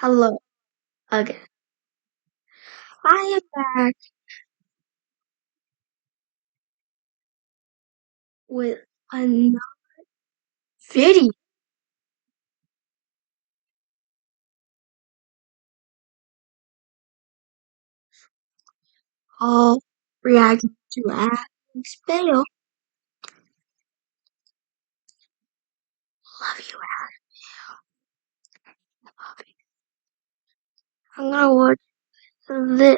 Hello again. I am back with another video all reacting to Adam's video. Love you, Adam. I'm gonna watch this.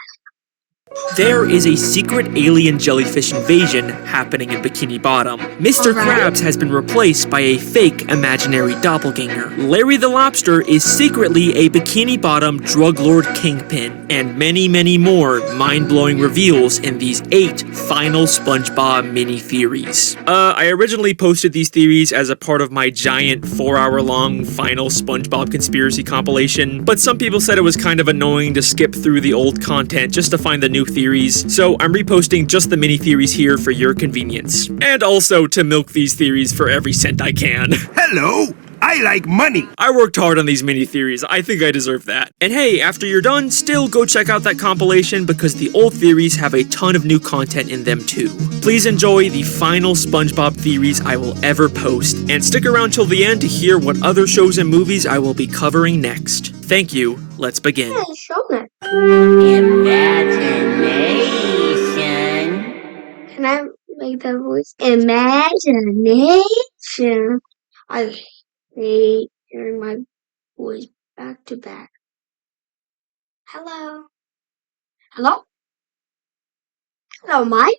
There is a secret alien jellyfish invasion happening in Bikini Bottom. Mr. Krabs has been replaced by a fake imaginary doppelganger. Larry the Lobster is secretly a Bikini Bottom drug lord kingpin, and many more mind-blowing reveals in these 8 final SpongeBob mini-theories. I originally posted these theories as a part of my giant 4-hour-long final SpongeBob conspiracy compilation, but some people said it was kind of annoying to skip through the old content just to find the new theories, so I'm reposting just the mini theories here for your convenience. And also to milk these theories for every cent I can. Hello! I like money! I worked hard on these mini theories, I think I deserve that. And hey, after you're done, still go check out that compilation because the old theories have a ton of new content in them too. Please enjoy the final SpongeBob theories I will ever post, and stick around till the end to hear what other shows and movies I will be covering next. Thank you, let's begin. Yeah, show me. Imagination. Can I make that voice? Imagination. I hate hearing my voice back to back. Hello? Hello? Hello, Mike?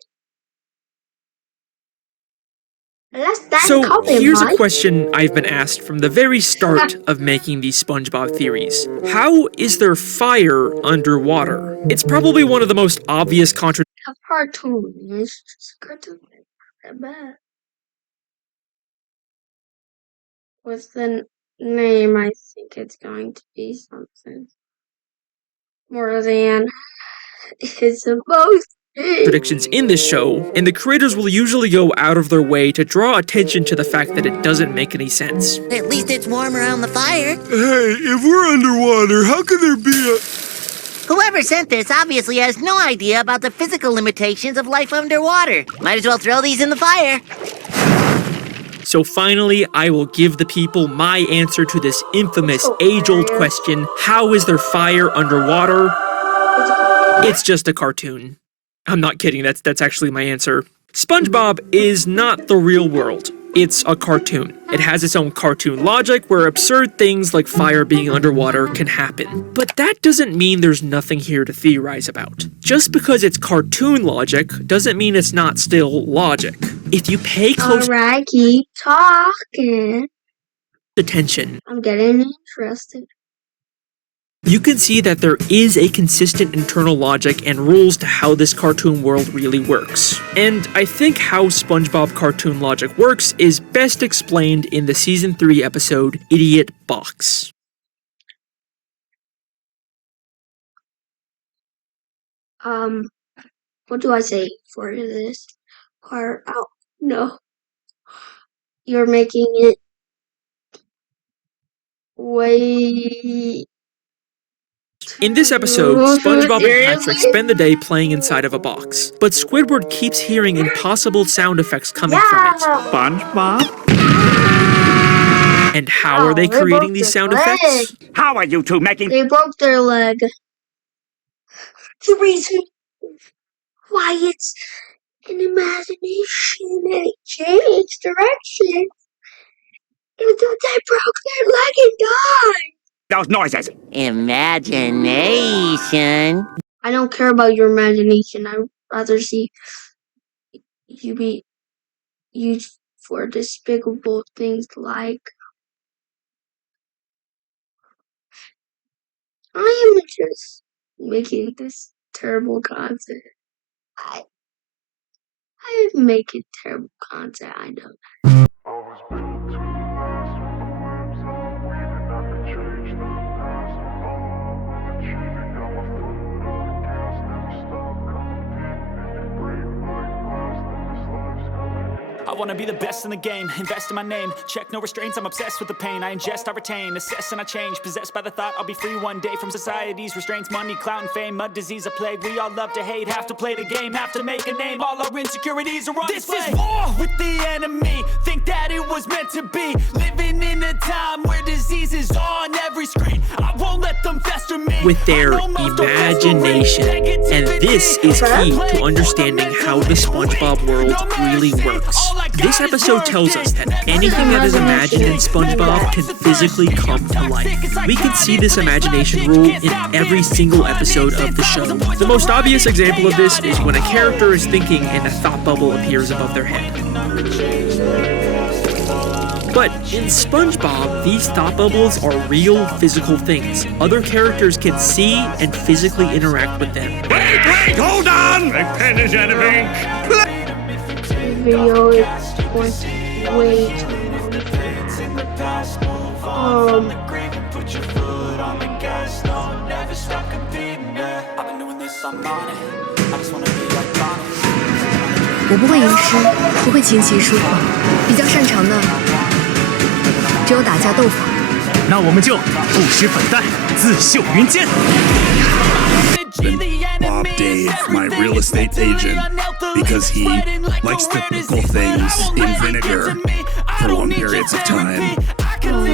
So here's a question I've been asked from the very start of making these SpongeBob theories. How is there fire underwater? It's probably one of the most obvious A cartoon. It's just a cartoon. Not bad. What's the name? I think it's going to be something more than it's supposed to be. Predictions in this show, and the creators will usually go out of their way to draw attention to the fact that it doesn't make any sense. At least it's warm around the fire. Hey, if we're underwater, how could there be a... Whoever sent this obviously has no idea about the physical limitations of life underwater. Might as well throw these in the fire. So finally, I will give the people my answer to this infamous age-old question, how is there fire underwater? It's just a cartoon. I'm not kidding, that's actually my answer. SpongeBob is not the real world. It's a cartoon. It has its own cartoon logic where absurd things like fire being underwater can happen. But that doesn't mean there's nothing here to theorize about. Just because it's cartoon logic doesn't mean it's not still logic. If you pay close Alright, keep talking. attention, I'm getting interested. you can see that there is a consistent internal logic and rules to how this cartoon world really works. And I think how SpongeBob cartoon logic works is best explained in the Season 3 episode, Idiot Box. What do I say for this part? Oh, no. You're making it way... In this episode, SpongeBob and Patrick spend the day playing inside of a box, but Squidward keeps hearing impossible sound effects coming from it. SpongeBob? And how are they creating these sound effects? How are you two making... They broke their leg. The reason why it's an imagination and it changed direction is that they broke their leg and died. those noises? Imagination. I don't care about your imagination. I'd rather see you be used for despicable things like... I am just making this terrible content. I am making terrible content, I know that. wanna be the best in the game, invest in my name, check no restraints, I'm obsessed with the pain. I ingest, I retain, assess and I change, possessed by the thought I'll be free one day from society's restraints. Money, clout and fame, mud, disease, a plague. We all love to hate, have to play the game, have to make a name. All our insecurities are on display. This is war with the enemy, think that it was meant to be. Living in a time where disease is on every screen. I won't let them fester me with their imagination. And this is key to understanding how the SpongeBob world really works. This episode tells us that anything that is imagined in SpongeBob can physically come to life. We can see this imagination rule in every single episode of the show. The most obvious example of this is when a character is thinking and a thought bubble appears above their head. But in SpongeBob, these thought bubbles are real physical things. Other characters can see and physically interact with them. Wait, hold on! My pen is out of ink. Video is way too long.我不会吟诗，不会琴棋书画，比较擅长的只有打架斗法。那我们就不施粉黛，自绣云间。 Bob Dave, my real estate agent, because he likes to pickle things in vinegar for long periods of time.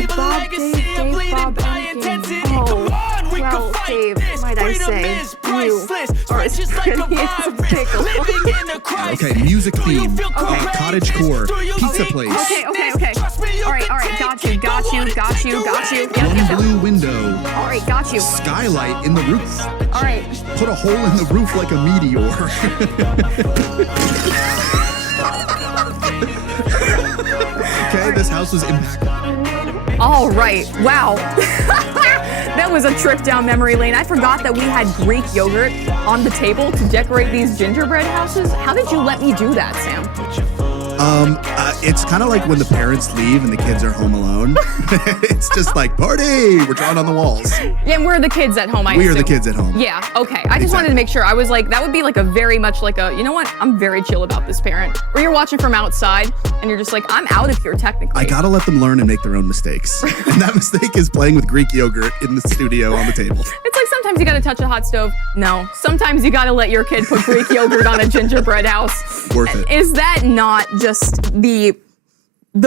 Bob, Dave. Oh, well, Dave, might I say, you are as pretty as a pickle. Okay, music theme, cottage core, pizza place. Okay. All right, got you. One blue window. All right, got you. Skylight in the roof. All right. Put a hole in the roof like a meteor. Okay, this house was impacted. All right, wow. That was a trip down memory lane. I forgot that we had Greek yogurt on the table to decorate these gingerbread houses. How did you let me do that, Sam? It's kind of like when the parents leave and the kids are home alone. It's just like, party! We're drawing on the walls. Yeah, and we're the kids at home, I We are the assume. kids at home. Yeah, okay. I just wanted to make sure. I was like, that would be like a very much like a, you know what? I'm very chill about this parent. Where you're watching from outside and you're just like, I'm out of here technically. I gotta let them learn and make their own mistakes. And that mistake is playing with Greek yogurt in the studio on the table. It's like sometimes you gotta touch a hot stove. No. Sometimes you gotta let your kid put Greek yogurt on a gingerbread house. Worth it. Is that not just the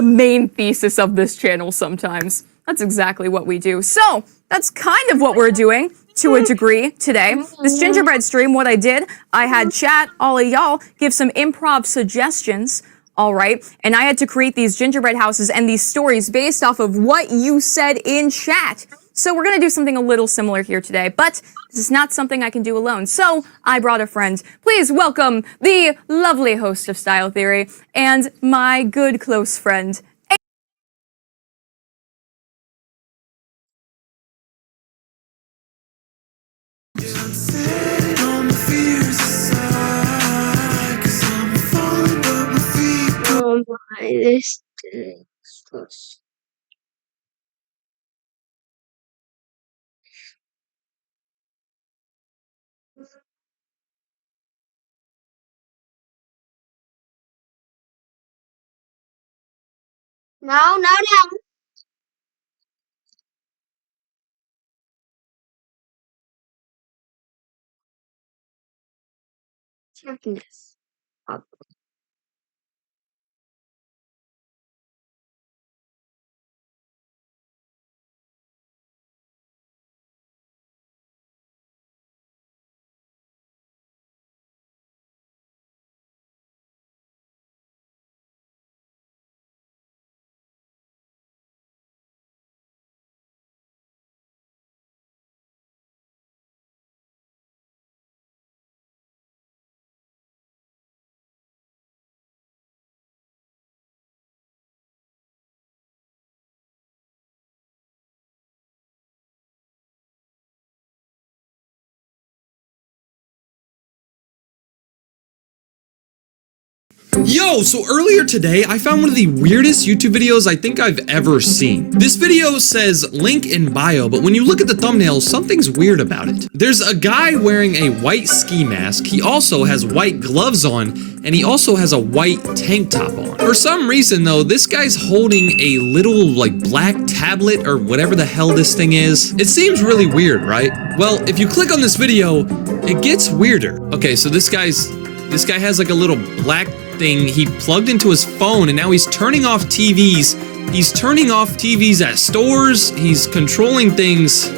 main thesis of this channel sometimes? That's exactly what we do. So that's kind of what we're doing to a degree today. This gingerbread stream, what I did, I had chat, all of y'all, give some improv suggestions. All right, and I had to create these gingerbread houses and these stories based off of what you said in chat. So we're gonna do something a little similar here today, but this is not something I can do alone. So I brought a friend. Please welcome the lovely host of Style Theory and my good close friend. Oh my, this stinks. No. Checking this. Yo, so earlier today, I found one of the weirdest YouTube videos I think I've ever seen. This video says link in bio, but when you look at the thumbnail, something's weird about it. There's a guy wearing a white ski mask, he also has white gloves on, and he also has a white tank top on. For some reason though, this guy's holding a little like black tablet or whatever the hell this thing is. It seems really weird, right? Well, if you click on this video, it gets weirder. Okay, so this guy has like a little black thing he plugged into his phone, and now he's turning off TVs. He's turning off TVs at stores. He's controlling things.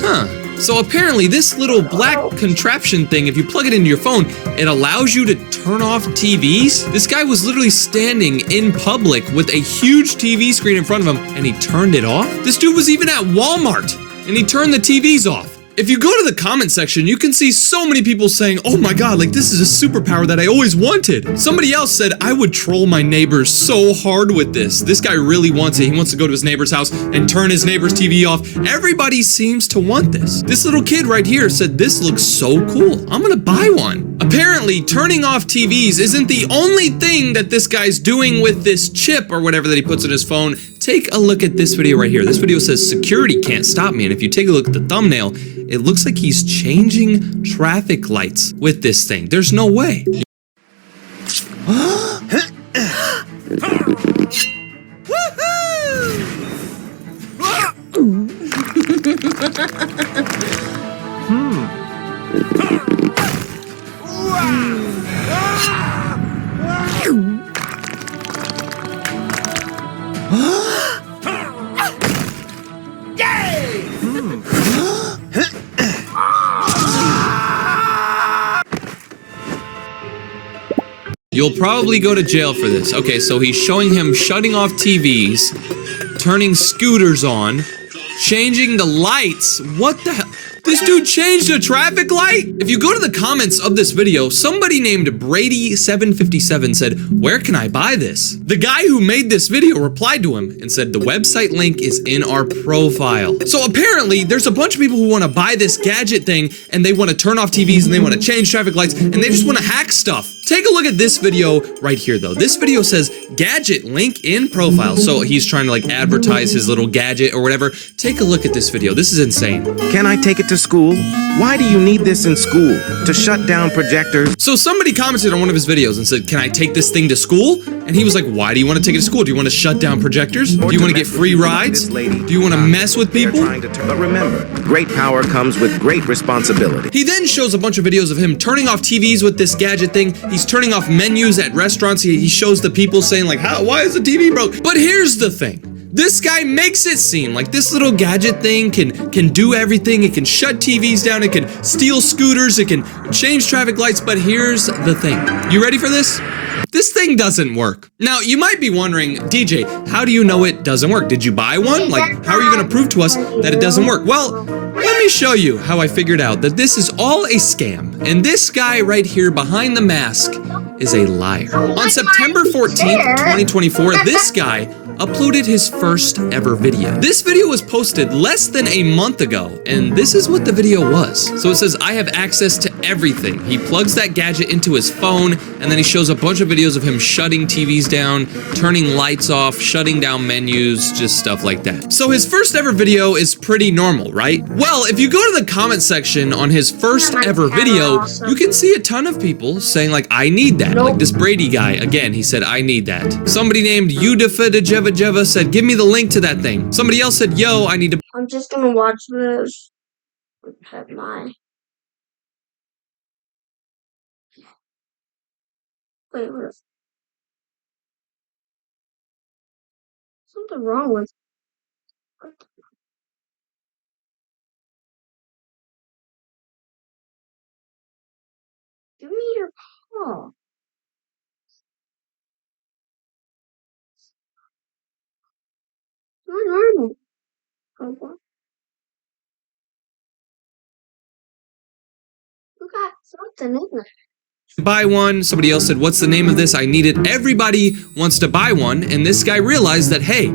Huh. So apparently this little black contraption thing, if you plug it into your phone, it allows you to turn off TVs. This guy was literally standing in public with a huge TV screen in front of him, and he turned it off. This dude was even at Walmart, and he turned the TVs off. If you go to the comment section, you can see so many people saying, oh my god, like this is a superpower that I always wanted. Somebody else said, I would troll my neighbors so hard with this. This guy really wants it. He wants to go to his neighbor's house and turn his neighbor's TV off. Everybody seems to want this. This little kid right here said, this looks so cool. I'm gonna buy one. Apparently, turning off TVs isn't the only thing that this guy's doing with this chip or whatever that he puts in his phone. Take a look at this video right here. This video says security can't stop me, and if you take a look at the thumbnail, it looks like he's changing traffic lights with this thing. There's no way. You'll probably go to jail for this. Okay, so he's showing him shutting off TVs, turning scooters on, changing the lights. What the hell? This dude changed a traffic light? If you go to the comments of this video, somebody named Brady757 said, where can I buy this? The guy who made this video replied to him and said, the website link is in our profile. So apparently, there's a bunch of people who want to buy this gadget thing, and they want to turn off TVs, and they want to change traffic lights, and they just want to hack stuff. Take a look at this video right here though. This video says gadget link in profile. So he's trying to like advertise his little gadget or whatever. Take a look at this video. This is insane. Can I take it to school? Why do you need this in school? To shut down projectors? So somebody commented on one of his videos and said, can I take this thing to school? And he was like, why do you want to take it to school? Do you want to shut down projectors? Do you want to get free rides? Do you want to mess with people? But remember, great power comes with great responsibility. He then shows a bunch of videos of him turning off TVs with this gadget thing. He's turning off menus at restaurants. He shows the people saying like, why is the TV broke? But here's the thing. This guy makes it seem like this little gadget thing can do everything. It can shut TVs down. It can steal scooters. It can change traffic lights. But here's the thing. You ready for this? This thing doesn't work. Now, you might be wondering, DJ, how do you know it doesn't work? Did you buy one? Like, how are you going to prove to us that it doesn't work? Well, let me show you how I figured out that this is all a scam. And this guy right here behind the mask is a liar. On September 14th, 2024, this guy uploaded his first ever video. This video was posted less than a month ago, and this is what the video was. So it says, I have access to everything. He plugs that gadget into his phone, and then he shows a bunch of videos of him shutting TVs down, turning lights off, shutting down menus, just stuff like that. So his first ever video is pretty normal, right? Well, if you go to the comment section on his first ever video, you can see a ton of people saying like, I need that. Like this Brady guy, again, he said, I need that. Somebody named ww3 said, give me the link to that thing. Somebody else said, yo, I need to. I'm just gonna watch this. Have my. Wait, what is. Something wrong with. Give me your paw. Not normal. Oh, what? You got something in there. Buy one. Somebody else said, what's the name of this? I need it. Everybody wants to buy one. And this guy realized that, hey,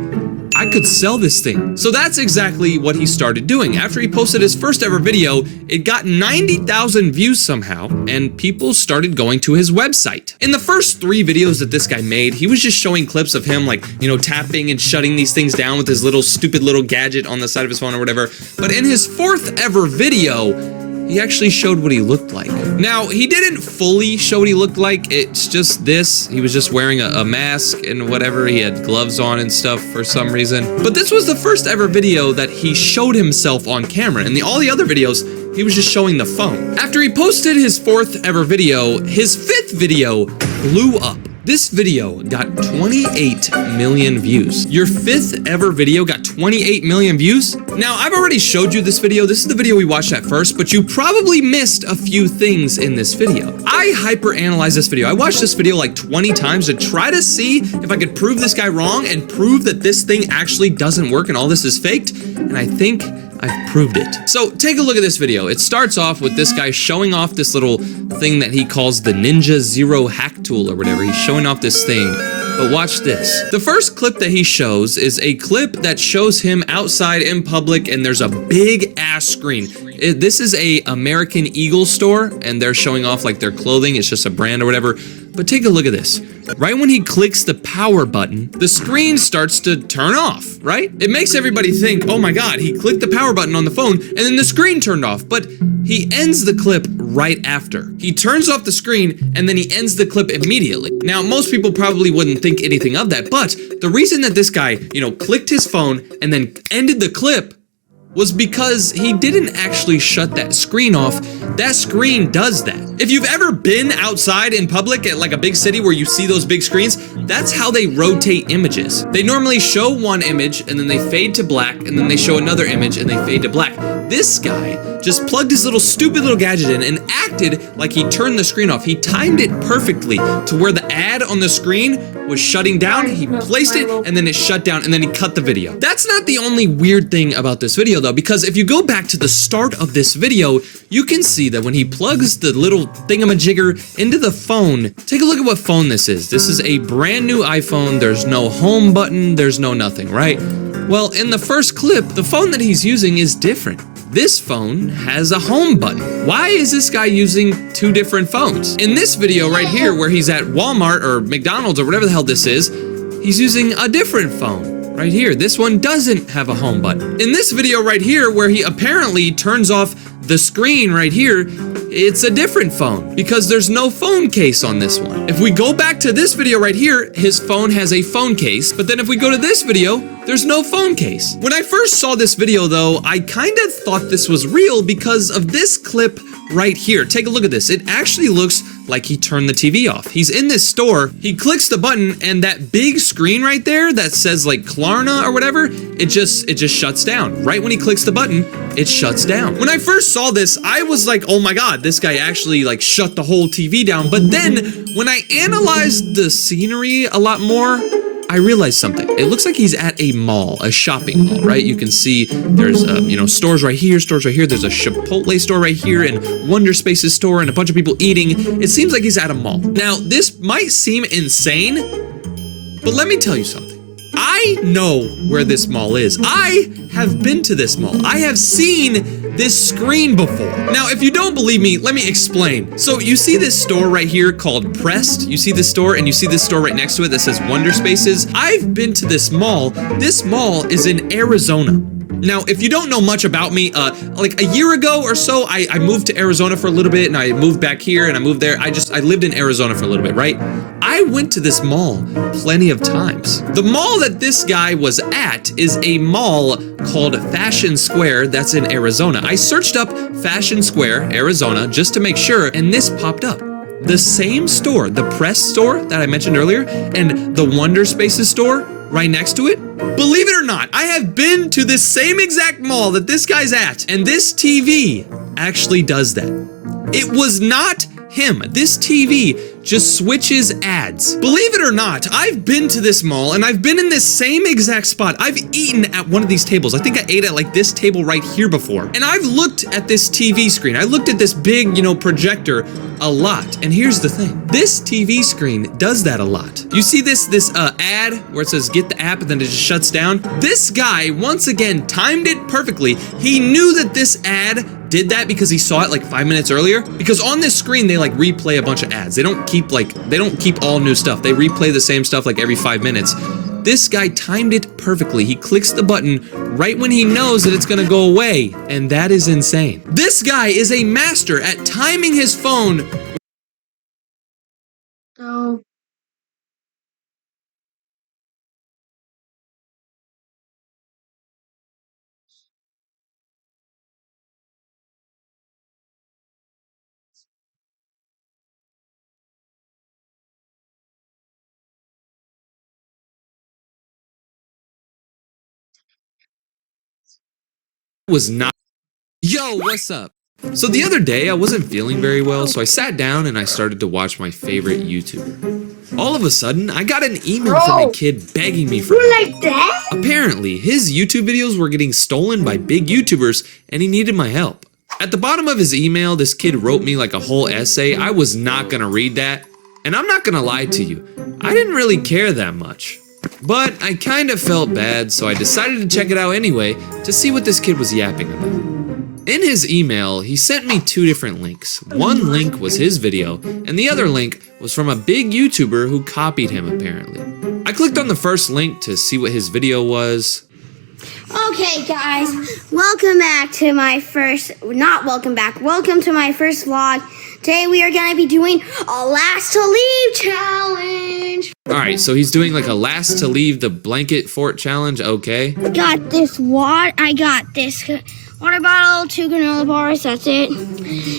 I could sell this thing. So that's exactly what he started doing. After he posted his first ever video, it got 90,000 views somehow, and people started going to his website. In the first 3 videos that this guy made, he was just showing clips of him like, you know, tapping and shutting these things down with his little stupid little gadget on the side of his phone or whatever. But in his 4th ever video, he actually showed what he looked like. Now, he didn't fully show what he looked like. It's just this. He was just wearing a mask and whatever. He had gloves on and stuff for some reason. But this was the first ever video that he showed himself on camera. And all the other videos, he was just showing the phone. After he posted his 4th ever video, his 5th video blew up. This video got 28 million views. Your 5th ever video got 28 million views? Now, I've already showed you this video. This is the video we watched at first, but you probably missed a few things in this video. I hyper-analyzed this video. I watched this video like 20 times to try to see if I could prove this guy wrong and prove that this thing actually doesn't work and all this is faked, and I think I've proved it. So take a look at this video. It starts off with this guy showing off this little thing that he calls the Ninja Zero hack tool or whatever. He's showing off this thing. But watch this. The first clip that he shows is a clip that shows him outside in public and there's a big ass screen. This is a American Eagle store and they're showing off like their clothing. It's just a brand or whatever. But take a look at this. Right when he clicks the power button, the screen starts to turn off, right? It makes everybody think, oh my God, he clicked the power button on the phone and then the screen turned off. But he ends the clip right after. He turns off the screen and then he ends the clip immediately. Now, most people probably wouldn't think anything of that, but the reason that this guy, you know, clicked his phone and then ended the clip was because he didn't actually shut that screen off. That screen does that. If you've ever been outside in public at like a big city where you see those big screens, that's how they rotate images. They normally show one image and then they fade to black and then they show another image and they fade to black. This guy just plugged his little stupid little gadget in and acted like he turned the screen off. He timed it perfectly to where the ad on the screen was shutting down. He placed it and then it shut down and then he cut the video. That's not the only weird thing about this video though, because if you go back to the start of this video, you can see that when he plugs the little thingamajigger into the phone, take a look at what phone this is. This is a brand new iPhone. There's no home button. There's no nothing, right? Well, in the first clip, the phone that he's using is different. This phone has a home button. Why is this guy using 2 different phones? In this video right here where he's at Walmart or McDonald's or whatever the hell this is, he's using a different phone. Right here, this one doesn't have a home button. In this video right here where he apparently turns off the screen right here, it's a different phone because there's no phone case on this one. If we go back to this video right here, his phone has a phone case, but then if we go to this video, there's no phone case. When I first saw this video though, I kind of thought this was real because of this clip right here. Take a look at this. It actually looks like he turned the TV off. He's in this store, he clicks the button and that big screen right there that says like Klarna or whatever, it just shuts down. Right when he clicks the button, it shuts down. When I first saw this, I was like, oh my God, this guy actually like shut the whole TV down. But then when I analyzed the scenery a lot more, I realized something. It looks like he's at a mall, a shopping mall, right? You can see there's, you know, stores right here, stores right here. There's a Chipotle store right here and Wonder Spaces store and a bunch of people eating. It seems like he's at a mall. Now, this might seem insane, but let me tell you something. I know where this mall is. I have been to this mall. I have seen this screen before. Now, if you don't believe me, let me explain. So you see this store right here called Pressed. You see this store and you see this store right next to it that says Wonder Spaces. I've been to this mall. This mall is in Arizona. Now, if you don't know much about me, like a year ago or so, I moved to Arizona for a little bit and I moved back here and I moved there. I lived in Arizona for a little bit, right? I went to this mall plenty of times. The mall that this guy was at is a mall called Fashion Square that's in Arizona. I searched up Fashion Square, Arizona, just to make sure, and this popped up. The same store, the Press store that I mentioned earlier, and the Wonder Spaces store right next to it. Believe it or not, I have been to this same exact mall that this guy's at, and this TV actually does that. It was not him. This TV just switches ads. Believe it or not, I've been to this mall and I've been in this same exact spot. I've eaten at one of these tables. I think I ate at like this table right here before. And I've looked at this TV screen. I looked at this big, projector a lot. And here's the thing. This TV screen does that a lot. You see this ad where it says get the app and then it just shuts down? This guy, once again, timed it perfectly. He knew that this ad did that because he saw it like 5 minutes earlier. Because on this screen, they like replay a bunch of ads. They don't keep all new stuff. They replay the same stuff like every 5 minutes. This guy timed it perfectly. He clicks the button right when he knows that it's gonna go away. And that is insane. This guy is a master at timing his phone. Oh. Was not. Yo, what's up? So the other day I wasn't feeling very well, so I sat down and I started to watch my favorite YouTuber. All of a sudden, I got an email from a kid begging me for help. Like that? Apparently, his YouTube videos were getting stolen by big YouTubers and he needed my help. At the bottom of his email, this kid wrote me like a whole essay. I was not gonna read that. And I'm not gonna lie to you, I didn't really care that much. But I kind of felt bad, so I decided to check it out anyway to see what this kid was yapping about. In his email, he sent me 2 different links. One link was his video, and the other link was from a big YouTuber who copied him apparently. I clicked on the first link to see what his video was. Okay, guys, welcome to my first vlog. Today we are going to be doing a last to leave challenge. Alright, so he's doing like a last to leave the blanket fort challenge, okay. I got this water bottle, 2 granola bars, that's it.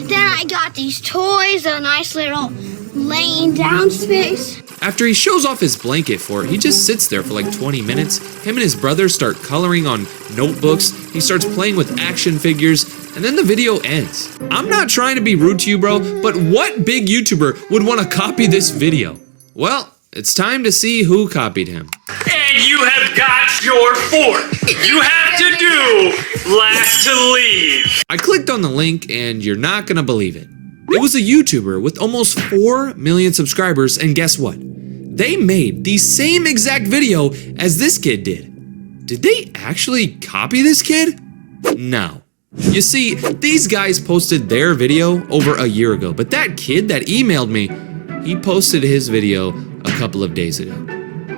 Then I got these toys, a nice little laying down space. After he shows off his blanket fort, he just sits there for like 20 minutes. Him and his brother start coloring on notebooks. He starts playing with action figures, and then the video ends. I'm not trying to be rude to you, bro, but what big YouTuber would want to copy this video? Well, it's time to see who copied him. And you have got your fort. You have to do last to leave. I clicked on the link, and you're not gonna believe it. It was a YouTuber with almost 4 million subscribers, and guess what? They made the same exact video as this kid did. Did they actually copy this kid? No. You see, these guys posted their video over a year ago, but that kid that emailed me, he posted his video a couple of days ago.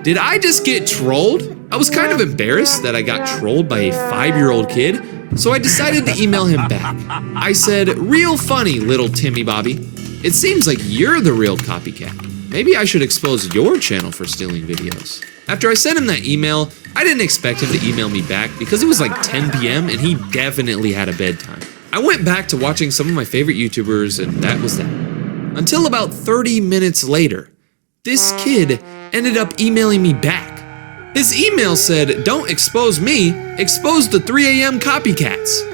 Did I just get trolled? I was kind of embarrassed that I got trolled by a 5-year-old kid, so I decided to email him back. I said, real funny, little Timmy Bobby. It seems like you're the real copycat. Maybe I should expose your channel for stealing videos. After I sent him that email, I didn't expect him to email me back because it was like 10 p.m. and he definitely had a bedtime. I went back to watching some of my favorite YouTubers and that was that. Until about 30 minutes later, this kid ended up emailing me back. His email said, don't expose me, expose the 3 a.m. copycats.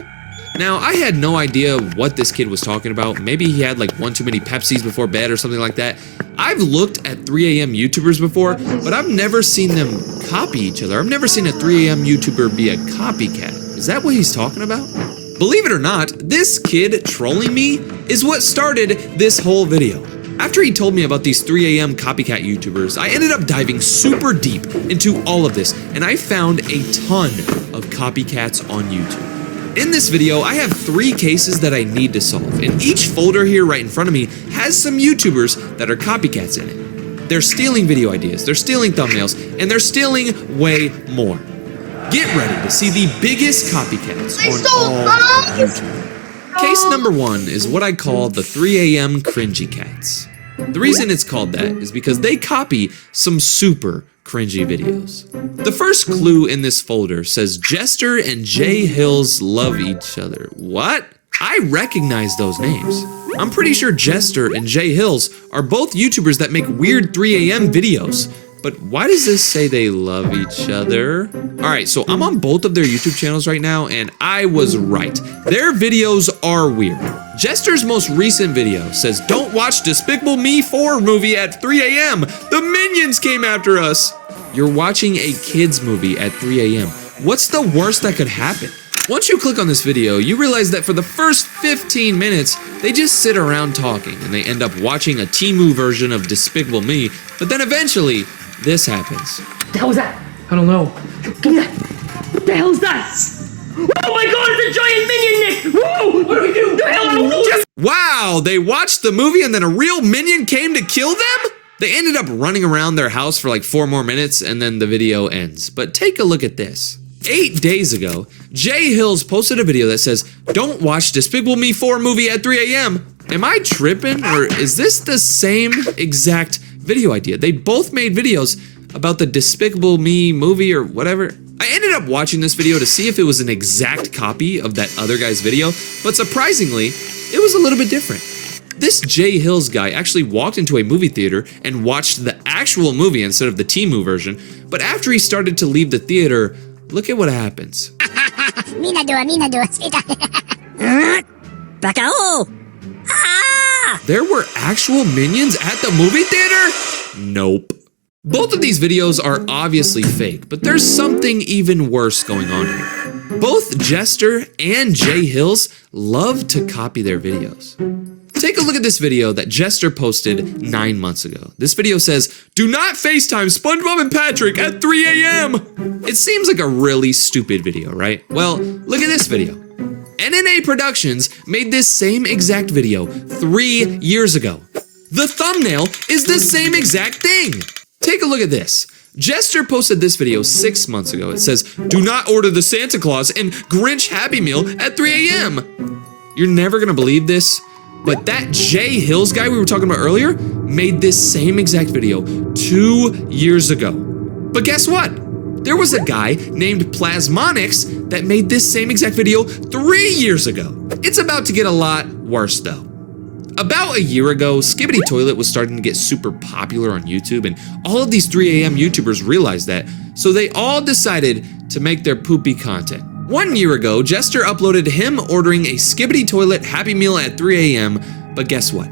Now, I had no idea what this kid was talking about. Maybe he had like 1 too many Pepsis before bed or something like that. I've looked at 3 a.m. YouTubers before, but I've never seen them copy each other. I've never seen a 3 a.m. YouTuber be a copycat. Is that what he's talking about? Believe it or not, this kid trolling me is what started this whole video. After he told me about these 3 a.m. copycat YouTubers, I ended up diving super deep into all of this, and I found a ton of copycats on YouTube. In this video, I have 3 cases that I need to solve, and each folder here right in front of me has some YouTubers that are copycats in it. They're stealing video ideas, they're stealing thumbnails, and they're stealing way more. Get ready to see the biggest copycats on all YouTube. Case number 1 is what I call the 3 a.m. cringy cats. The reason it's called that is because they copy some super cringy videos. The first clue in this folder says Jester and Jay Hills love each other. What? I recognize those names. I'm pretty sure Jester and Jay Hills are both YouTubers that make weird 3 a.m. videos. But why does this say they love each other? Alright, so I'm on both of their YouTube channels right now, and I was right. Their videos are weird. Jester's most recent video says, "Don't watch Despicable Me 4 movie at 3 a.m. The Minions came after us." You're watching a kids movie at 3 a.m. What's the worst that could happen? Once you click on this video, you realize that for the first 15 minutes, they just sit around talking and they end up watching a Temu version of Despicable Me, but then eventually, this happens. What the hell was that? I don't know. Give me that. What the hell is that? Oh my god, it's a giant minion, Nick! Whoa! What do we do? The hell, I don't know. Wow, they watched the movie and then a real minion came to kill them? They ended up running around their house for like 4 more minutes and then the video ends. But take a look at this. 8 days ago, Jay Hills posted a video that says, "Don't watch Despicable Me 4 movie at 3 a.m. Am I tripping, or is this the same exact video idea? They both made videos about the Despicable Me movie or whatever. I ended up watching this video to see if it was an exact copy of that other guy's video, but surprisingly, it was a little bit different. This Jay Hills guy actually walked into a movie theater and watched the actual movie instead of the Temu version, but after he started to leave the theater, look at what happens. There were actual minions at the movie theater? Nope. Both of these videos are obviously fake, but there's something even worse going on here. Both Jester and Jay Hills love to copy their videos. Take a look at this video that Jester posted 9 months ago. This video says, "Do not FaceTime SpongeBob and Patrick at 3 a.m. It seems like a really stupid video, right? Well, look at this video. NNA Productions made this same exact video 3 years ago. The thumbnail is the same exact thing. Take a look at this. Jester posted this video 6 months ago. It says, "Do not order the Santa Claus and Grinch Happy Meal at 3 a.m. You're never gonna believe this, but that Jay Hills guy we were talking about earlier made this same exact video 2 years ago. But guess what? There was a guy named Plasmonics that made this same exact video 3 years ago. It's about to get a lot worse though. About a year ago, Skibbity Toilet was starting to get super popular on YouTube, and all of these 3 a.m. YouTubers realized that, so they all decided to make their poopy content. 1 year ago, Jester uploaded him ordering a Skibbity Toilet Happy Meal at 3 a.m., but guess what?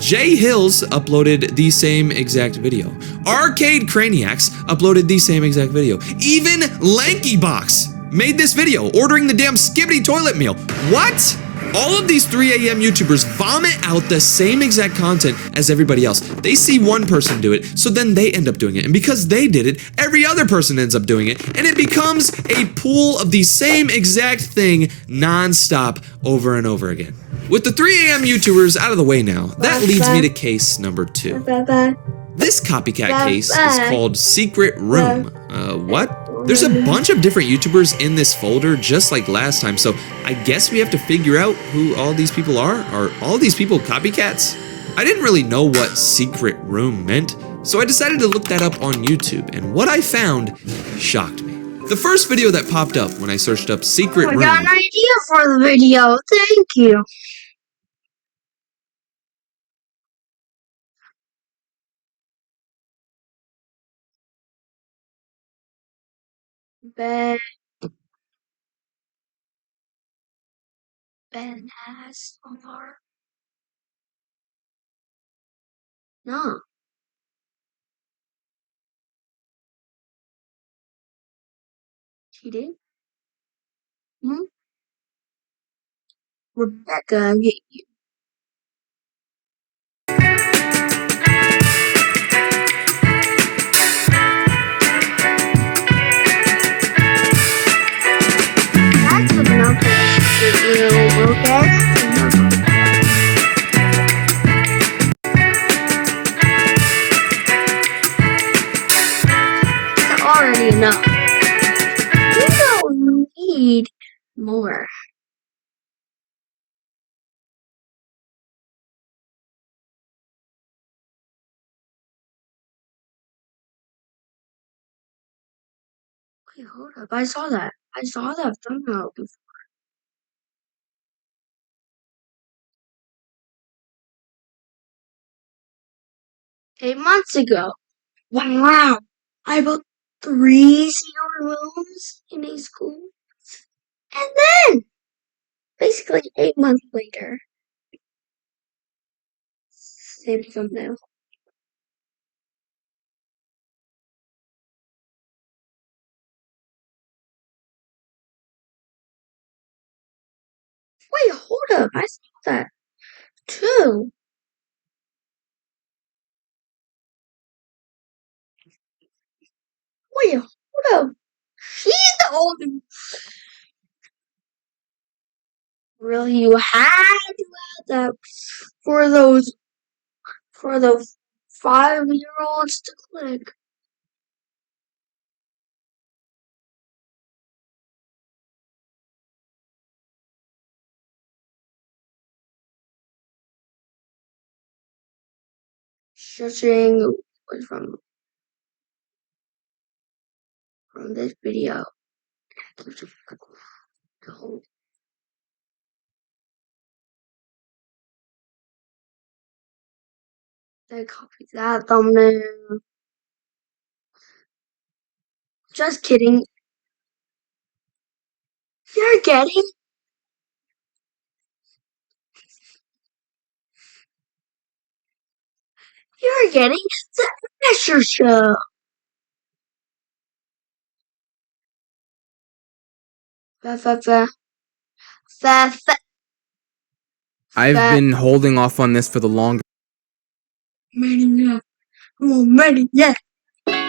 Jay Hills uploaded the same exact video. Arcade Craniacs uploaded the same exact video. Even Lankybox made this video ordering the damn Skibbity Toilet meal. What? All of these 3 a.m. YouTubers vomit out the same exact content as everybody else. They see one person do it, so then they end up doing it. And because they did it, every other person ends up doing it. And it becomes a pool of the same exact thing non-stop over and over again. With the 3 a.m. YouTubers out of the way now, that leads me to case number 2. This copycat case is called Secret Room. What? There's a bunch of different YouTubers in this folder just like last time, so I guess we have to figure out who all these people are. Are all these people copycats? I didn't really know what Secret Room meant, so I decided to look that up on YouTube, and what I found shocked me. The first video that popped up when I searched up Secret Room. I got an idea for the video. Thank you. Ben has Omar. No. She did? Hmm? Rebecca, that's enough to do, okay? That's already enough. You don't need more. Wait, hold up. I saw that. I saw that thumbnail before. Eight months ago. Wow. I built 3 secret rooms in a school. And then, basically 8 months later, Same thumbnail. Wait, hold up. I saw that too. Wait, hold up. She's the only. Really, you had to add that for the 5-year-olds to click. Searching from this video. I copied that thumbnail. Just kidding. You're getting the Asher Show. I've been holding off on this for the longest. Yeah.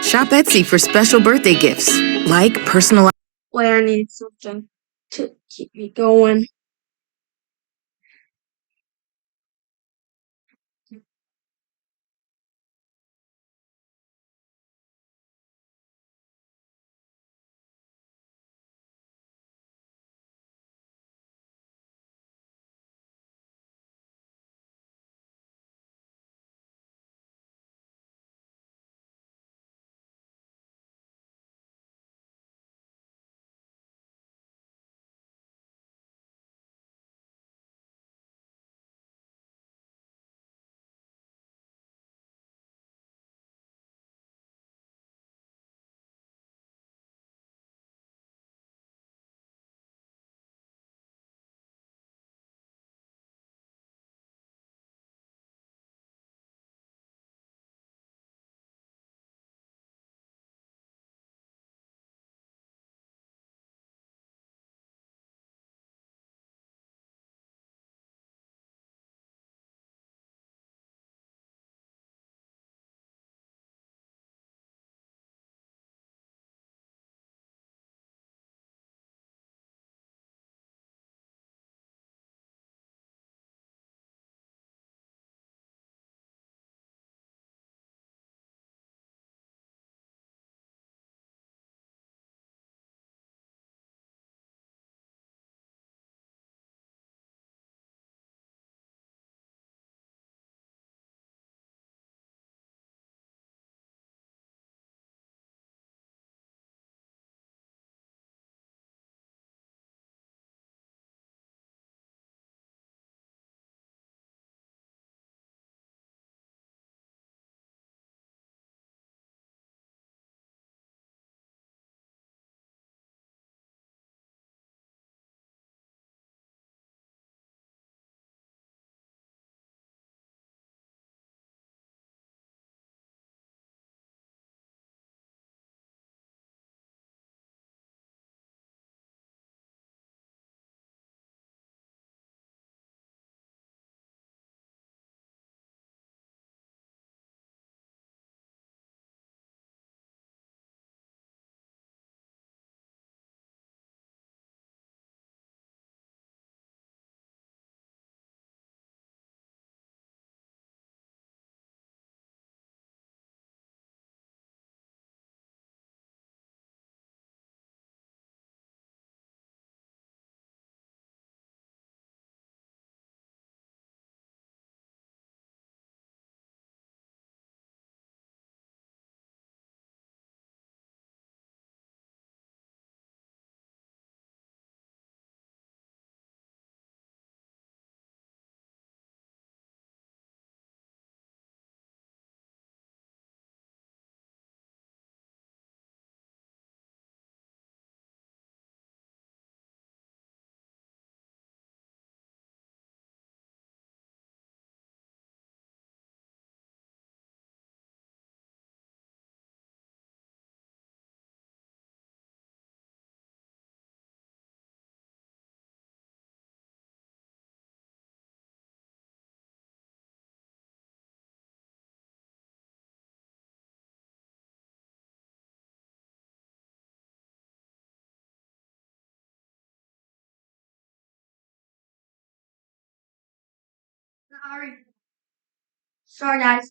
Shop Etsy for special birthday gifts, like personalized. Wait, I need something to keep me going. Sorry, guys.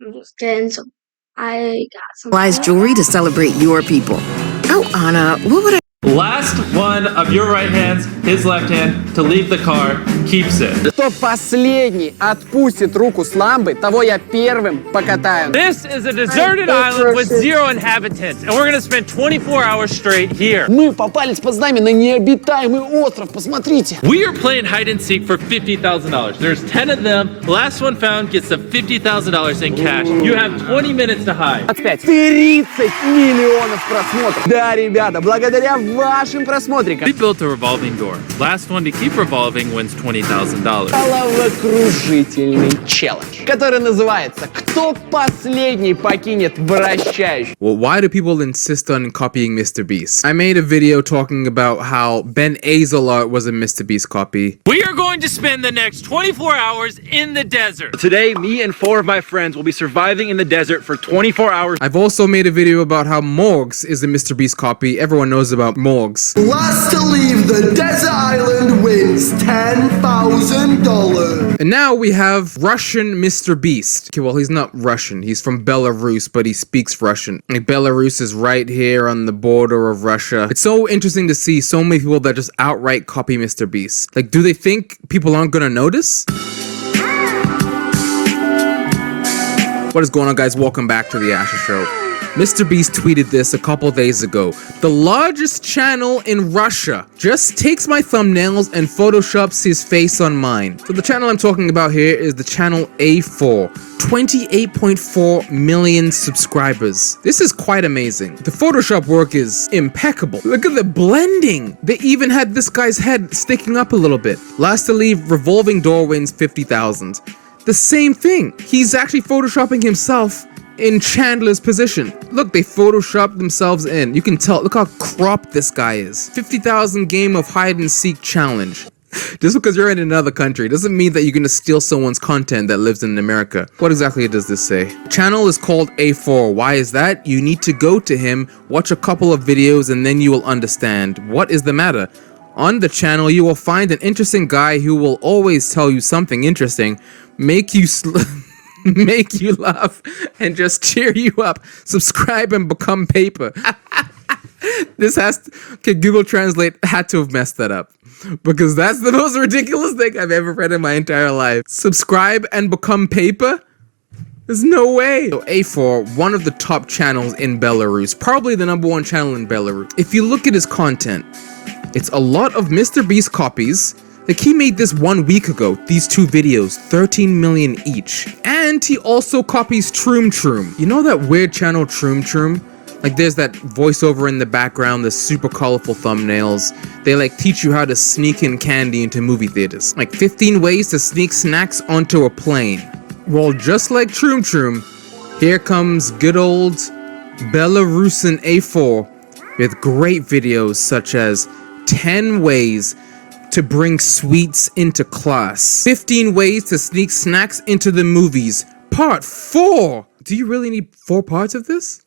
I'm just kidding. So I got some jewelry to celebrate your people. Oh, Anna, what would I... Last one of your right hands, his left hand, to leave the car, keeps it. Кто последний отпустит руку с лампы, того я первым покатаю. This is a deserted island with 0 inhabitants, and we're gonna spend 24 hours straight here. Мы попались под знамя на необитаемый остров, посмотрите. We are playing hide and seek for $50,000. There's 10 of them. The last one found gets the $50,000 in cash. You have 20 minutes to hide. 30 миллионов просмотров. Да, ребята, благодаря вашим просмотрикам. We built a revolving door. Last one to keep revolving wins $20,000. Головокружительный челлендж, который называется «Кто последний покинет вращающий». Well, why do people insist on copying MrBeast? I made a video talking about how Ben Azalart was a MrBeast copy. We are going to spend the next 24 hours in the desert. Today, me and 4 of my friends will be surviving in the desert for 24 hours. I've also made a video about how Morgs is a MrBeast copy. Everyone knows about Morgs. Last to leave the desert island wins $10,000. And now we have Russian MrBeast. Okay, well, he's not Russian. He's from Belarus, but he speaks Russian. Like, Belarus is right here on the border of Russia. It's so interesting to see so many people that just outright copy MrBeast. Like, do they think people aren't gonna notice? What is going on, guys? Welcome back to the Asher Show. MrBeast tweeted this a couple days ago. The largest channel in Russia just takes my thumbnails and photoshops his face on mine. So the channel I'm talking about here is the channel A4. 28.4 million subscribers. This is quite amazing. The Photoshop work is impeccable. Look at the blending. They even had this guy's head sticking up a little bit. Last to leave revolving door wins 50,000. The same thing. He's actually photoshopping himself in Chandler's position. Look, they photoshopped themselves in. You can tell, look how cropped this guy is. 50,000 game of hide and seek challenge. Just because you're in another country doesn't mean that you're gonna steal someone's content that lives in America. What exactly does this say? Channel is called A4. Why is that? You need to go to him, watch a couple of videos, and then you will understand what is the matter. On the channel, you will find an interesting guy who will always tell you something interesting, make you make you laugh, and just cheer you up. Subscribe and become paper. This has to, okay, Google Translate had to have messed that up, because that's the most ridiculous thing I've ever read in my entire life. Subscribe and become paper? There's no way. So A4, one of the top channels in Belarus, probably the #1 channel in Belarus. If you look at his content, it's a lot of MrBeast copies. Like, he made this 1 week ago, these 2 videos, 13 million each. And he also copies Troom Troom. You know that weird channel Troom Troom? Like, there's that voiceover in the background, the super colorful thumbnails. They like teach you how to sneak in candy into movie theaters. Like 15 ways to sneak snacks onto a plane. Well, just like Troom Troom, here comes good old Belarusian A4 with great videos such as 10 ways to bring sweets into class, 15 ways to sneak snacks into the movies, part 4. Do you really need 4 parts of this?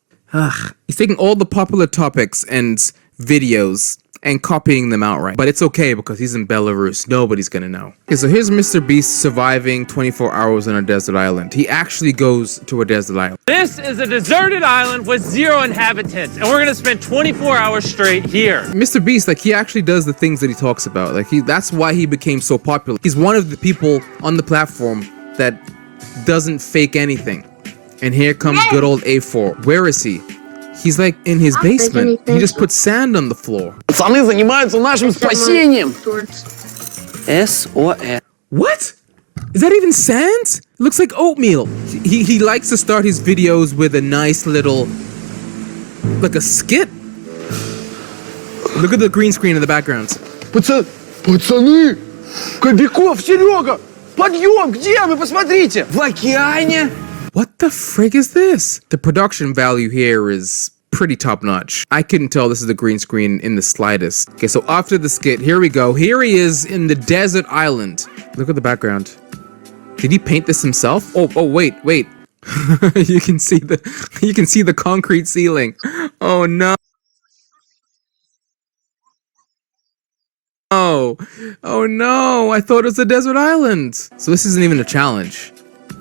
He's taking all the popular topics and videos and copying them outright. But it's okay because he's in Belarus. Nobody's gonna know. Okay, so here's MrBeast surviving 24 hours on a desert island. He actually goes to a desert island. This is a deserted island with 0 inhabitants, and we're gonna spend 24 hours straight here. MrBeast, like, he actually does the things that he talks about. Like, that's why he became so popular. He's one of the people on the platform that doesn't fake anything. And here comes good old A4. Where is he? He's like in his basement. He just put sand on the floor. Пацаны занимаются нашим спасением. SOS. What? Is that even sand? Looks like oatmeal. He likes to start his videos with a nice little, like a skit. Look at the green screen in the background. Пацаны! Кобяков, Серега! Подъем! Где вы? Посмотрите! В океане! What the frig is this? The production value here is pretty top notch. I couldn't tell this is a green screen in the slightest. Okay, so after the skit, here we go. Here he is in the desert island. Look at the background. Did he paint this himself? Oh, wait. you can see the concrete ceiling. Oh no. Oh. no. Oh no, I thought it was a desert island. So this isn't even a challenge.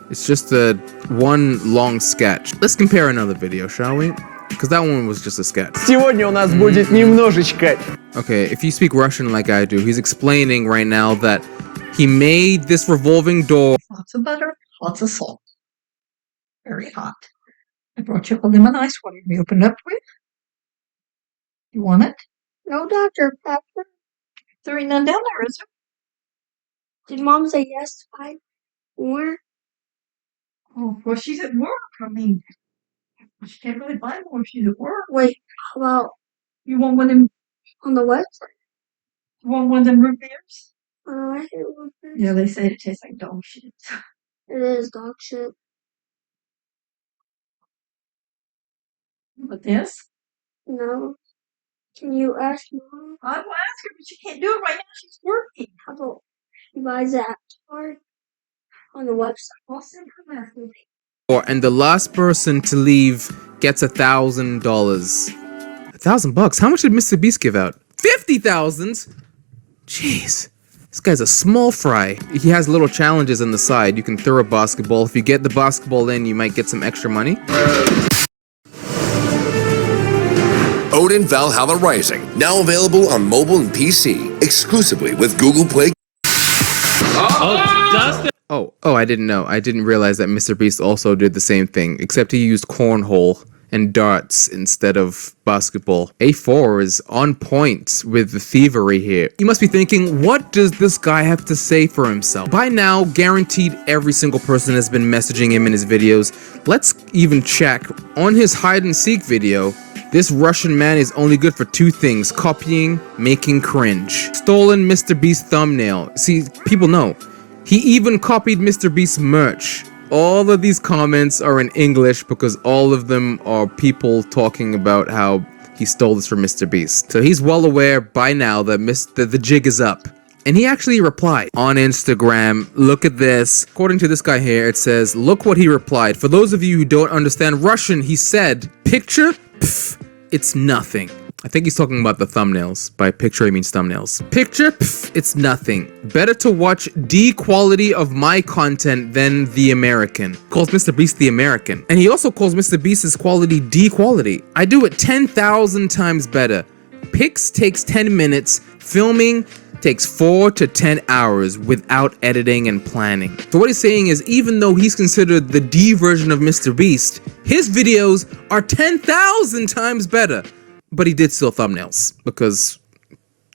It's just a one long sketch. Let's compare another video, shall we? Because that one was just a sketch. Сегодня у нас будет немножечко. Okay, if you speak Russian like I do, he's explaining right now that he made this revolving door. Lots of butter, lots of salt. Very hot. I brought you a lemon ice. What have you opened up with? You want it? No, Dr. Pepper. There ain't none down there, is there? Did Mom say yes to buy more? Oh, well, she's at work. I mean, she can't really buy more if she's at work. Wait, how about You want one of them? on the website? You want one of them root beers? I hate root beers. Yeah, they say it tastes like dog shit. It is dog shit. But this? No. Can you ask Mom? I will ask her, but she can't do it right now. She's working. How about she buys that card on the website? I'll send her that. And the last person to leave gets $1,000. $1,000? How much did MrBeast give out? 50,000? Jeez. This guy's a small fry. He has little challenges on the side. You can throw a basketball. If you get the basketball in, you might get some extra money. Odin Valhalla Rising, now available on mobile and PC, exclusively with Google Play. Oh, Dustin! Oh, I didn't know. I didn't realize that MrBeast also did the same thing, except he used cornhole and darts instead of basketball. A4 is on point with the thievery here. You must be thinking, what does this guy have to say for himself? By now, guaranteed every single person has been messaging him in his videos. Let's even check. On his hide and seek video, this Russian man is only good for two things: copying, making cringe. Stolen MrBeast thumbnail. See, people know. He even copied MrBeast's merch. All of these comments are in English because all of them are people talking about how he stole this from MrBeast. So he's well aware by now that the jig is up. And he actually replied on Instagram. Look at this. According to this guy here, it says, look what he replied. For those of you who don't understand Russian, he said, picture? Pff, it's nothing. I think he's talking about the thumbnails. By picture, he means thumbnails. Picture? Pff, it's nothing. Better to watch D quality of my content than the American. Calls MrBeast the American. And he also calls MrBeast's quality D quality. I do it 10,000 times better. Pics takes 10 minutes. Filming takes 4 to 10 hours without editing and planning. So what he's saying is, even though he's considered the D version of MrBeast, his videos are 10,000 times better. But he did steal thumbnails, because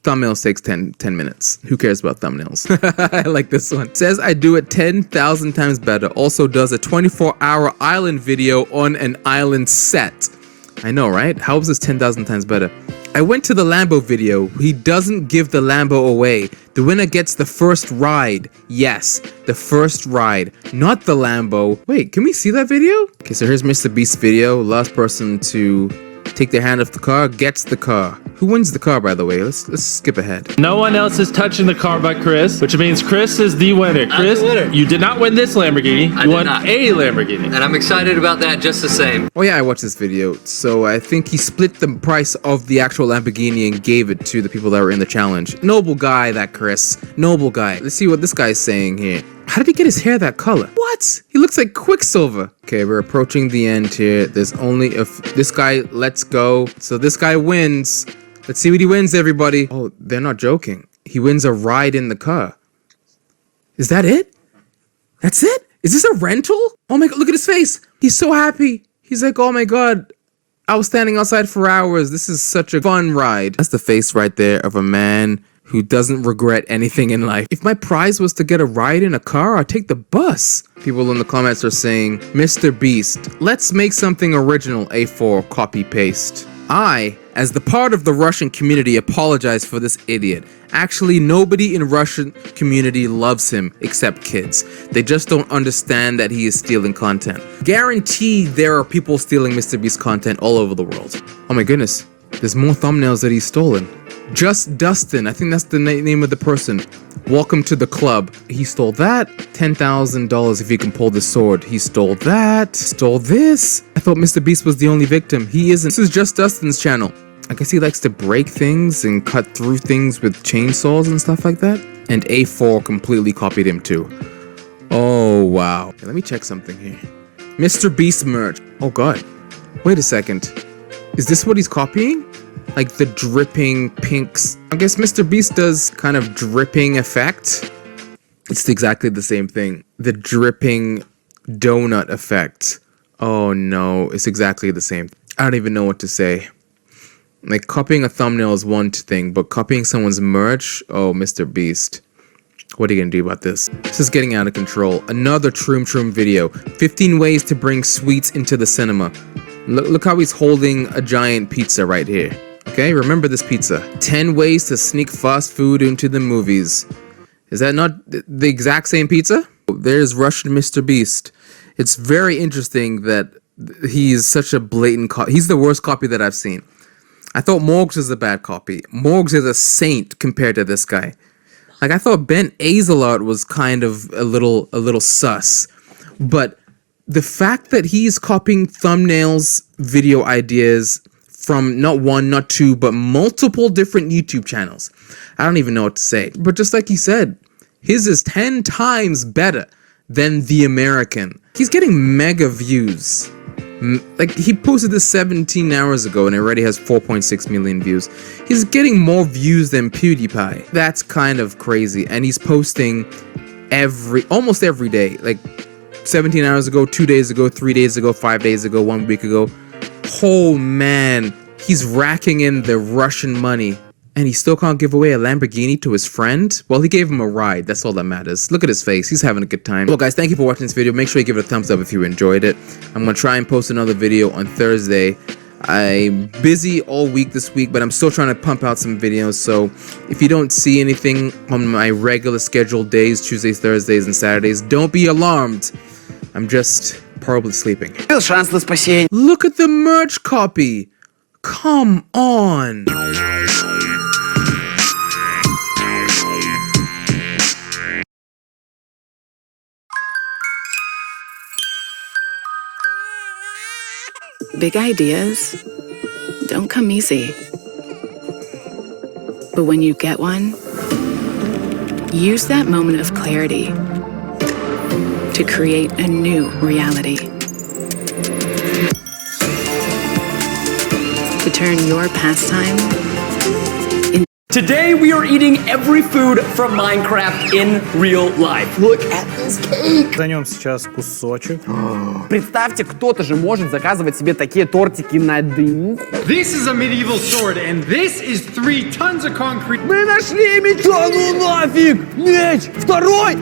thumbnails takes 10 minutes. Who cares about thumbnails? I like this one. Says I do it 10,000 times better. Also does a 24-hour island video on an island set. I know, right? How is this 10,000 times better? I went to the Lambo video. He doesn't give the Lambo away. The winner gets the first ride. Yes, the first ride, not the Lambo. Wait, can we see that video? Okay, so here's MrBeast's video. Last person to take their hand off the car gets the car. Who wins the car, by the way? Let's skip ahead. No one else is touching the car but Chris, which means Chris is the winner. Chris, you did not win this Lamborghini. You won a Lamborghini. And I'm excited about that just the same. Oh yeah, I watched this video. So I think he split the price of the actual Lamborghini and gave it to the people that were in the challenge. Noble guy, that Chris. Noble guy. Let's see what this guy's saying here. How did he get his hair that color? What? He looks like Quicksilver. Okay, we're approaching the end here. There's only this guy lets go. So this guy wins. Let's see what he wins, everybody. Oh, they're not joking. He wins a ride in the car. Is that it? That's it? Is this a rental? Oh my God, look at his face. He's so happy. He's like, oh my God, I was standing outside for hours. This is such a fun ride. That's the face right there of a man who doesn't regret anything in life. If my prize was to get a ride in a car, I'd take the bus. People in the comments are saying, MrBeast, let's make something original, A4, copy paste. I, as the part of the Russian community, apologize for this idiot. Actually, nobody in Russian community loves him except kids. They just don't understand that he is stealing content. Guaranteed there are people stealing MrBeast content all over the world. Oh my goodness, there's more thumbnails that he's stolen. Just Dustin, I think that's the name of the person. Welcome to the club. He stole that. $10,000 if he can pull the sword. He stole that. Stole this. I thought MrBeast was the only victim. He isn't. This is Just Dustin's channel. I guess he likes to break things and cut through things with chainsaws and stuff like that. And A4 completely copied him too. Oh, wow. Let me check something here. MrBeast merch. Oh, God. Wait a second. Is this what he's copying? Like the dripping pinks. I guess MrBeast does kind of dripping effect. It's exactly the same thing. The dripping donut effect. Oh, no. It's exactly the same. I don't even know what to say. Like, copying a thumbnail is one thing, but copying someone's merch? Oh, MrBeast. What are you gonna do about this? This is getting out of control. Another Troom video. 15 ways to bring sweets into the cinema. Look how he's holding a giant pizza right here. Okay, remember this pizza. 10 ways to sneak fast food into the movies. Is that not the exact same pizza? There's Russian MrBeast. It's very interesting that he's such a blatant copy. He's the worst copy that I've seen. I thought Morgs was a bad copy. Morgs is a saint compared to this guy. Like, I thought Ben Azelard was kind of a little sus. But the fact that he's copying thumbnails, video ideas from not one, not two, but multiple different YouTube channels. I don't even know what to say. But just like he said, his is 10 times better than the American. He's getting mega views. Like, he posted this 17 hours ago and it already has 4.6 million views. He's getting more views than PewDiePie. That's kind of crazy. And he's posting almost every day. Like, 17 hours ago, 2 days ago, 3 days ago, 5 days ago, 1 week ago. Oh man, he's racking in the Russian money. And he still can't give away a Lamborghini to his friend? Well, he gave him a ride. That's all that matters. Look at his face. He's having a good time. Well, guys, thank you for watching this video. Make sure you give it a thumbs up if you enjoyed it. I'm going to try and post another video on Thursday. I'm busy all week this week, but I'm still trying to pump out some videos. So if you don't see anything on my regular scheduled days, Tuesdays, Thursdays, and Saturdays, don't be alarmed. I'm just probably sleeping. Look at the merch copy. Come on. Big ideas don't come easy. But when you get one, use that moment of clarity to create a new reality. To turn your pastime into... Today we are eating every food from Minecraft in real life. Look at this cake. За нем сейчас кусочек. Представьте, кто-то же может заказывать себе такие тортики на дыму. This is a medieval sword, and this is 3 tons of concrete. Мы нашли меч! Да ну нафиг! Меч! Второй!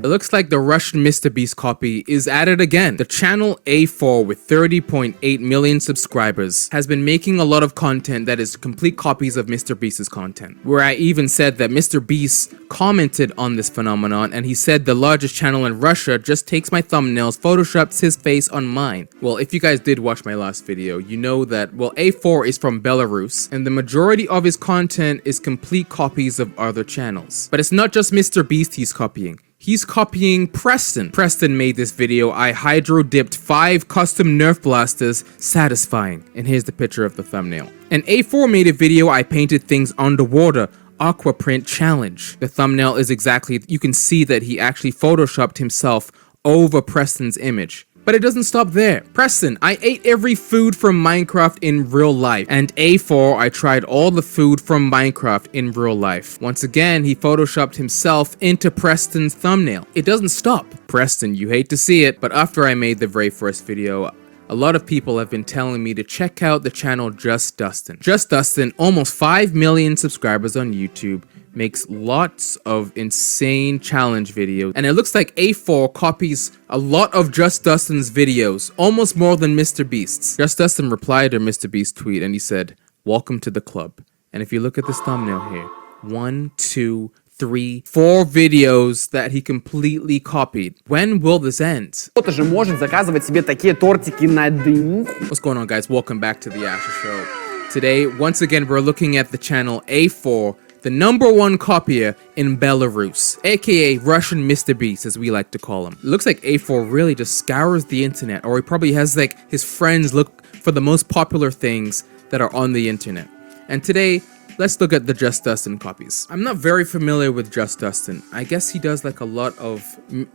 It looks like the Russian MrBeast copy is at it again. The channel A4 with 30.8 million subscribers has been making a lot of content that is complete copies of MrBeast's content. Where I even said that MrBeast commented on this phenomenon and he said the largest channel in Russia just takes my thumbnails, photoshops his face on mine. Well, if you guys did watch my last video, you know that, well, A4 is from Belarus and the majority of his content is complete copies of other channels. But it's not just MrBeast he's copying. He's copying Preston. Preston made this video, I hydro-dipped 5 custom Nerf blasters, satisfying. And here's the picture of the thumbnail. And A4 made a video, I painted things underwater, aqua print challenge. The thumbnail is exactly, you can see that he actually photoshopped himself over Preston's image. But it doesn't stop there. Preston, I ate every food from Minecraft in real life. And A4, I tried all the food from Minecraft in real life. Once again, he photoshopped himself into Preston's thumbnail. It doesn't stop. Preston, you hate to see it, but after I made the very first video, a lot of people have been telling me to check out the channel Just Dustin. Just Dustin, almost 5 million subscribers on YouTube, makes lots of insane challenge videos, and it looks like A4 copies a lot of Just Dustin's videos, almost more than MrBeast's. Just Dustin replied to MrBeast's tweet and he said, "Welcome to the club." And if you look at this thumbnail here, 1, 2, 3, 4 videos that he completely copied. When will this end? Кто-то же может заказывать себе такие тортики на дыму. What's going on, guys? Welcome back to the Asher Show. Today, once again, we're looking at the channel A4, the #1 copier in Belarus, aka Russian MrBeast as we like to call him. It looks like A4 really just scours the internet, or he probably has like his friends look for the most popular things that are on the internet. And today, let's look at the Just Dustin copies. I'm not very familiar with Just Dustin. I guess he does like a lot of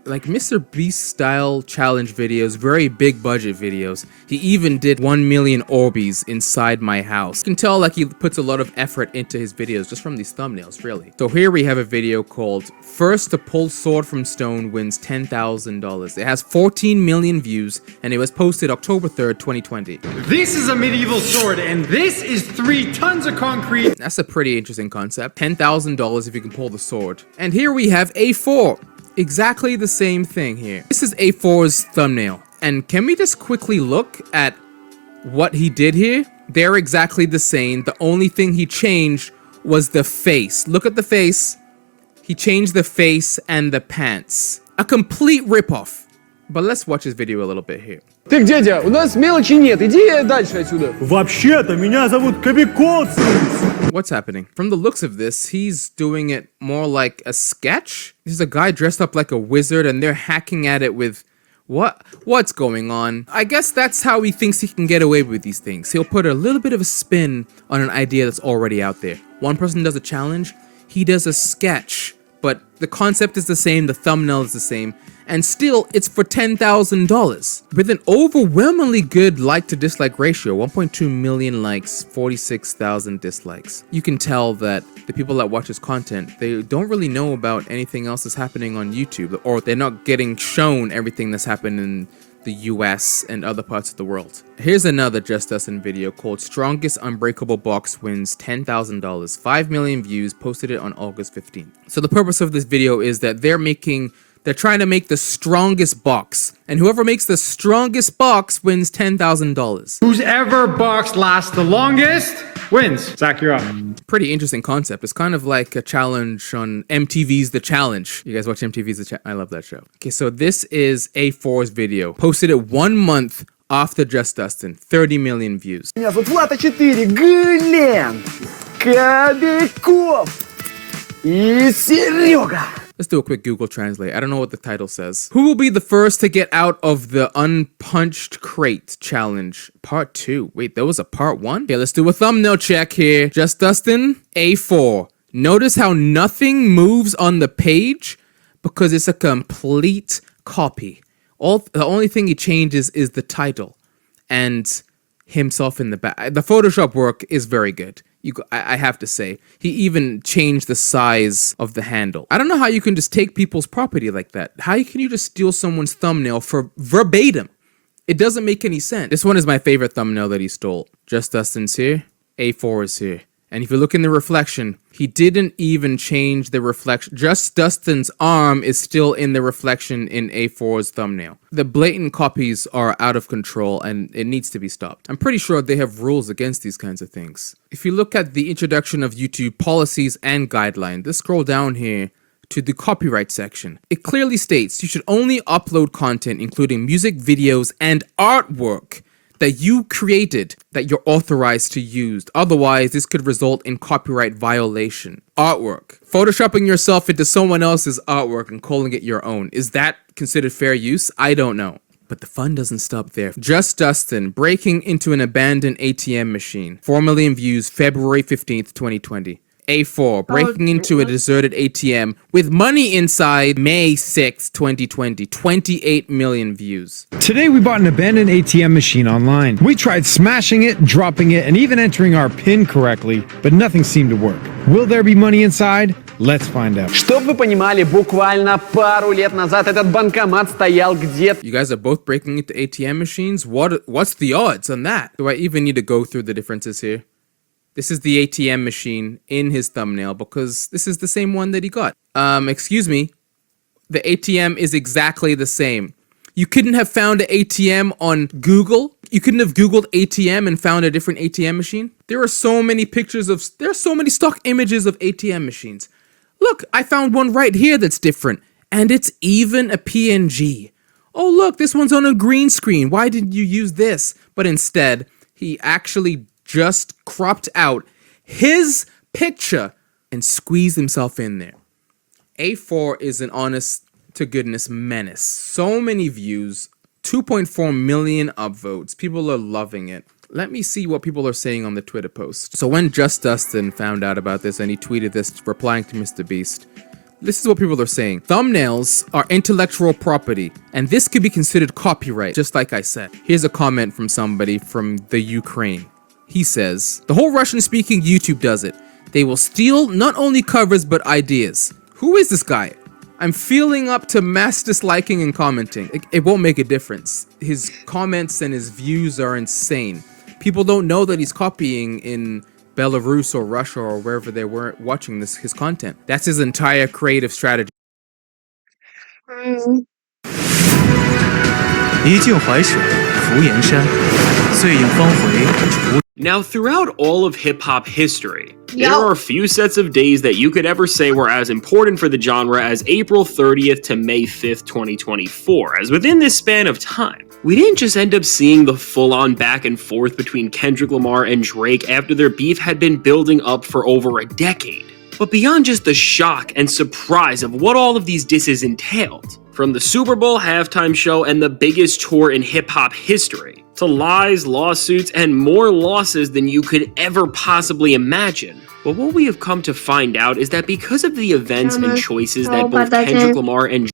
like MrBeast style challenge videos, very big budget videos. He even did 1 million Orbeez inside my house. You can tell like he puts a lot of effort into his videos just from these thumbnails, really. So here we have a video called First to Pull Sword from Stone Wins $10,000. It has 14 million views and it was posted October 3rd, 2020. This is a medieval sword and this is 3 tons of concrete. That's a pretty interesting concept. $10,000 if you can pull the sword. And here we have A4. Exactly the same thing here. This is A4's thumbnail. And can we just quickly look at what he did here? They're exactly the same. The only thing he changed was the face. Look at the face. He changed the face and the pants. A complete ripoff. But let's watch this video a little bit here. Так, дядя, у нас мелочи нет, иди дальше отсюда. Вообще-то меня зовут Кобякоцис. What's happening? From the looks of this, he's doing it more like a sketch. There's a guy dressed up like a wizard and they're hacking at it with... What's going on? I guess that's how he thinks he can get away with these things. He'll put a little bit of a spin on an idea that's already out there. One person does a challenge, he does a sketch, but the concept is the same, the thumbnail is the same, and still it's for $10,000 with an overwhelmingly good like to dislike ratio. 1.2 million likes, 46,000 dislikes. You can tell that the people that watch his content, they don't really know about anything else that's happening on YouTube, or they're not getting shown everything that's happened in the US and other parts of the world. Here's another Just Dustin video called Strongest Unbreakable Box Wins $10,000. 5 million views, posted it on August 15th. So the purpose of this video is that they're trying to make the strongest box, and whoever makes the strongest box wins $10,000. Whoever box lasts the longest wins. Zach, you're up. Pretty interesting concept. It's kind of like a challenge on MTV's The Challenge. You guys watch MTV's The Challenge? I love that show. Okay, so this is A4's video. Posted it 1 month after Just Dustin. 30 million views. Меня зовут Влад 4, Глен, Кобяков и Серега. Let's do a quick Google Translate. I don't know what the title says. Who will be the first to get out of the unpunched crate challenge? Part 2. Wait, there was a part 1? Okay, let's do a thumbnail check here. Just Dustin, A4. Notice how nothing moves on the page because it's a complete copy. The only thing he changes is the title and himself in the back. The Photoshop work is very good. I have to say. He even changed the size of the handle. I don't know how you can just take people's property like that. How can you just steal someone's thumbnail for verbatim? It doesn't make any sense. This one is my favorite thumbnail that he stole. Just Dustin's here. A4 is here. And if you look in the reflection, he didn't even change the reflection. Just Dustin's arm is still in the reflection in A4's thumbnail. The blatant copies are out of control and it needs to be stopped. I'm pretty sure they have rules against these kinds of things. If you look at the introduction of YouTube policies and guidelines, let's scroll down here to the copyright section. It clearly states you should only upload content including music, videos, and artwork that you created that you're authorized to use. Otherwise, this could result in copyright violation. Artwork. Photoshopping yourself into someone else's artwork and calling it your own. Is that considered fair use? I don't know. But the fun doesn't stop there. Just Dustin breaking into an abandoned ATM machine. 4 million views, February 15th, 2020. A4 breaking into a deserted ATM with money inside, May 6th, 2020. 28 million views. Today we bought an abandoned ATM machine online. We tried smashing it, dropping it, and even entering our PIN correctly, but nothing seemed to work. Will there be money inside? Let's find out. Чтоб вы понимали, буквально пару лет назад этот банкомат стоял где-то. You guys are both breaking into ATM machines? What's the odds on that? Do I even need to go through the differences here? This is the ATM machine in his thumbnail because this is the same one that he got. Excuse me. The ATM is exactly the same. You couldn't have found an ATM on Google. You couldn't have Googled ATM and found a different ATM machine. There are so many stock images of ATM machines. Look, I found one right here that's different. And it's even a PNG. Oh, look, this one's on a green screen. Why didn't you use this? But instead, he actually just cropped out his picture and squeezed himself in there. A4 is an honest to goodness menace. So many views, 2.4 million upvotes. People are loving it. Let me see what people are saying on the Twitter post. So when Just Dustin found out about this and he tweeted this replying to MrBeast, this is what people are saying. Thumbnails are intellectual property, and this could be considered copyright, just like I said. Here's a comment from somebody from the Ukraine. He says, the whole Russian-speaking YouTube does it. They will steal not only covers, but ideas. Who is this guy? I'm feeling up to mass disliking and commenting. It won't make a difference. His comments and his views are insane. People don't know that he's copying in Belarus or Russia or wherever they were watching his content. That's his entire creative strategy. 一镜淮水，浮岩山，岁影方回。 Now, throughout all of hip-hop history, there are a few sets of days that you could ever say were as important for the genre as April 30th to May 5th, 2024, as within this span of time, we didn't just end up seeing the full-on back and forth between Kendrick Lamar and Drake after their beef had been building up for over a decade. But beyond just the shock and surprise of what all of these disses entailed, from the Super Bowl halftime show and the biggest tour in hip-hop history, to lies, lawsuits, and more losses than you could ever possibly imagine. But what we have come to find out is that because of the events and choices that both Kendrick Lamar and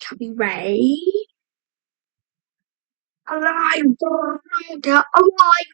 Copyright. Alive, alive.